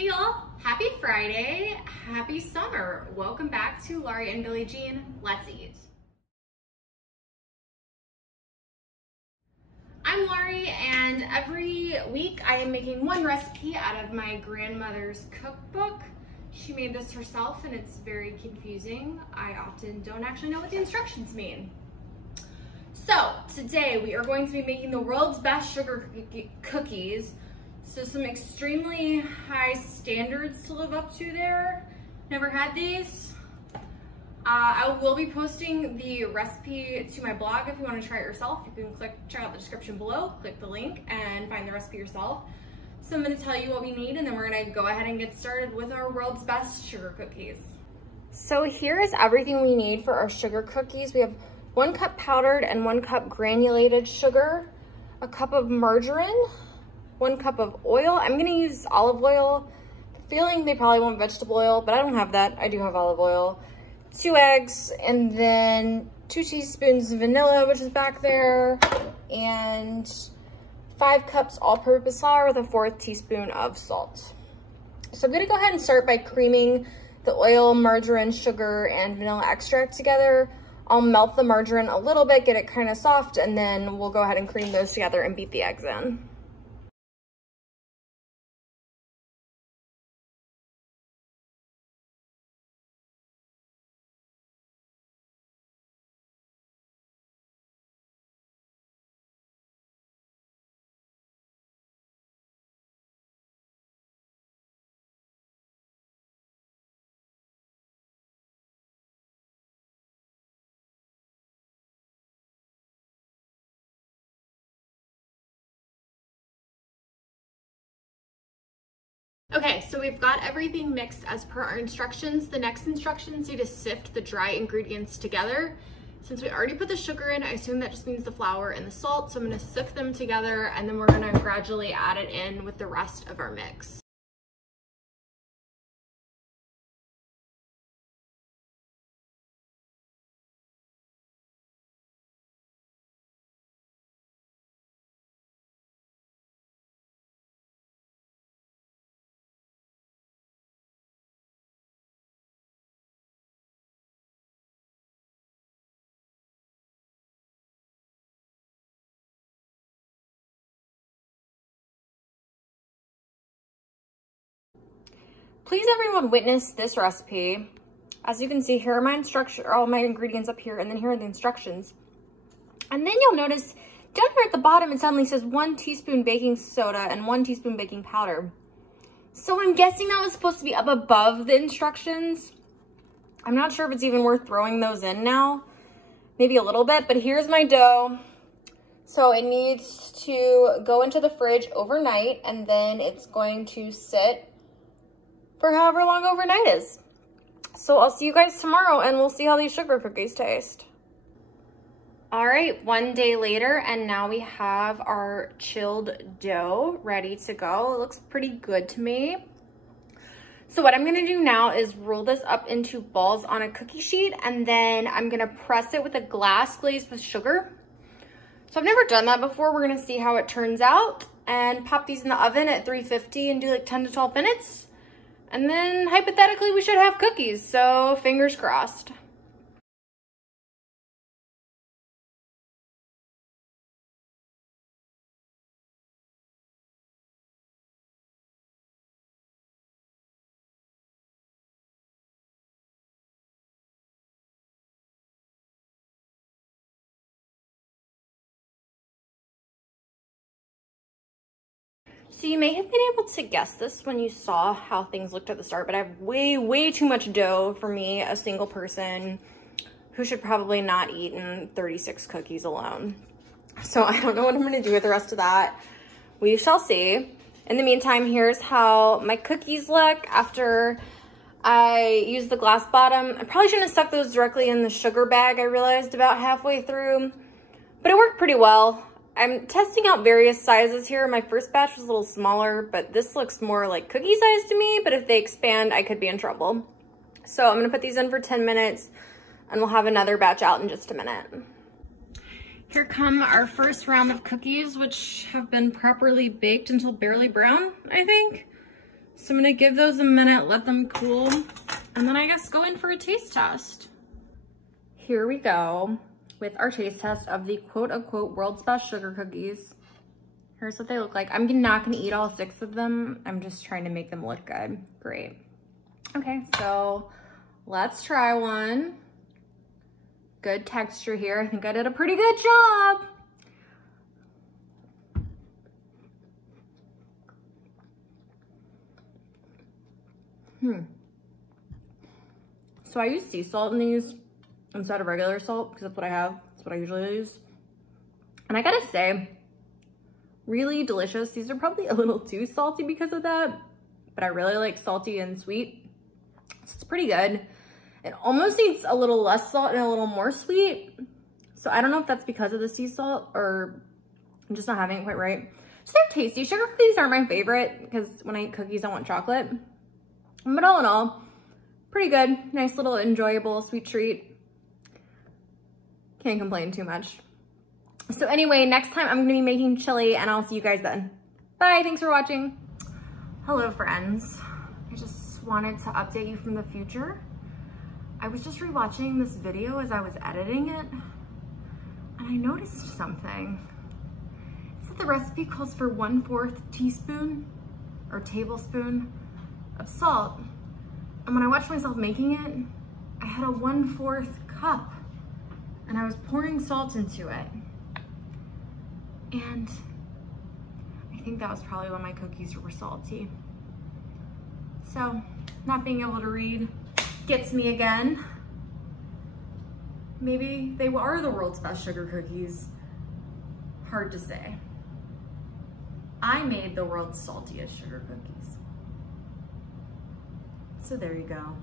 Hey y'all, happy Friday, happy summer. Welcome back to Laurie and Billie Jean, Let's Eat. I'm Laurie, and every week I am making one recipe out of my grandmother's cookbook. She made this herself and it's very confusing. I often don't actually know what the instructions mean. So today we are going to be making the world's best sugar cookies. So some extremely high standards to live up to there. Never had these. I will be posting the recipe to my blog if you want to try it yourself. You can check out the description below, click the link and find the recipe yourself. So I'm going to tell you what we need and then we're going to go ahead and get started with our world's best sugar cookies. So here is everything we need for our sugar cookies. We have 1 cup powdered and 1 cup granulated sugar, a cup of margarine, 1 cup of oil. I'm gonna use olive oil. Feeling they probably want vegetable oil, but I don't have that. I do have olive oil. 2 eggs, and then 2 teaspoons of vanilla, which is back there, and 5 cups all-purpose flour with a 1/4 teaspoon of salt. So I'm gonna go ahead and start by creaming the oil, margarine, sugar, and vanilla extract together. I'll melt the margarine a little bit, get it kind of soft, and then we'll go ahead and cream those together and beat the eggs in. Okay, so we've got everything mixed as per our instructions. The next instructions say to sift the dry ingredients together. Since we already put the sugar in, I assume that just means the flour and the salt. So I'm gonna sift them together and then we're gonna gradually add it in with the rest of our mix. Please everyone witness this recipe. As you can see, here are my all my ingredients up here, and then here are the instructions. And then you'll notice down here at the bottom, it suddenly says 1 teaspoon baking soda and 1 teaspoon baking powder. So I'm guessing that was supposed to be up above the instructions. I'm not sure if it's even worth throwing those in now. Maybe a little bit, but here's my dough. So it needs to go into the fridge overnight, and then it's going to sit for however long overnight is. So I'll see you guys tomorrow and we'll see how these sugar cookies taste. All right, 1 day later, and now we have our chilled dough ready to go. It looks pretty good to me. So what I'm gonna do now is roll this up into balls on a cookie sheet, and then I'm gonna press it with a glass glazed with sugar. So I've never done that before. We're gonna see how it turns out, and pop these in the oven at 350 and do like 10 to 12 minutes. And then hypothetically we should have cookies, so fingers crossed. So you may have been able to guess this when you saw how things looked at the start, but I have way too much dough for me, a single person who should probably not eat 36 cookies alone. So I don't know what I'm gonna do with the rest of that. We shall see. In the meantime, here's how my cookies look after I use the glass bottom. I probably shouldn't have stuck those directly in the sugar bag, I realized about halfway through, but it worked pretty well. I'm testing out various sizes here. My first batch was a little smaller, but this looks more like cookie size to me, but if they expand, I could be in trouble. So I'm gonna put these in for 10 minutes and we'll have another batch out in just a minute. Here come our first round of cookies, which have been properly baked until barely brown, I think. So I'm gonna give those a minute, let them cool, and then I guess go in for a taste test. Here we go with our taste test of the quote unquote world's best sugar cookies. Here's what they look like. I'm not gonna eat all 6 of them. I'm just trying to make them look good. Great. Okay, so let's try one. Good texture here. I think I did a pretty good job. So I use sea salt in these instead of regular salt because that's what I have. That's what I usually use. And I gotta say, really delicious. These are probably a little too salty because of that, but I really like salty and sweet. So it's pretty good. It almost needs a little less salt and a little more sweet. So I don't know if that's because of the sea salt or I'm just not having it quite right. So they're tasty. Sugar cookies aren't my favorite because when I eat cookies, I want chocolate. But all in all, pretty good. Nice little enjoyable sweet treat. Can't complain too much. So anyway, next time I'm gonna be making chili and I'll see you guys then. Bye, thanks for watching. Hello friends. I just wanted to update you from the future. I was just rewatching this video as I was editing it and I noticed something. It said the recipe calls for 1/4 teaspoon or tablespoon of salt. And when I watched myself making it, I had a 1/4 cup and I was pouring salt into it. And I think that was probably why my cookies were salty. So not being able to read gets me again. Maybe they are the world's best sugar cookies. Hard to say. I made the world's saltiest sugar cookies. So there you go.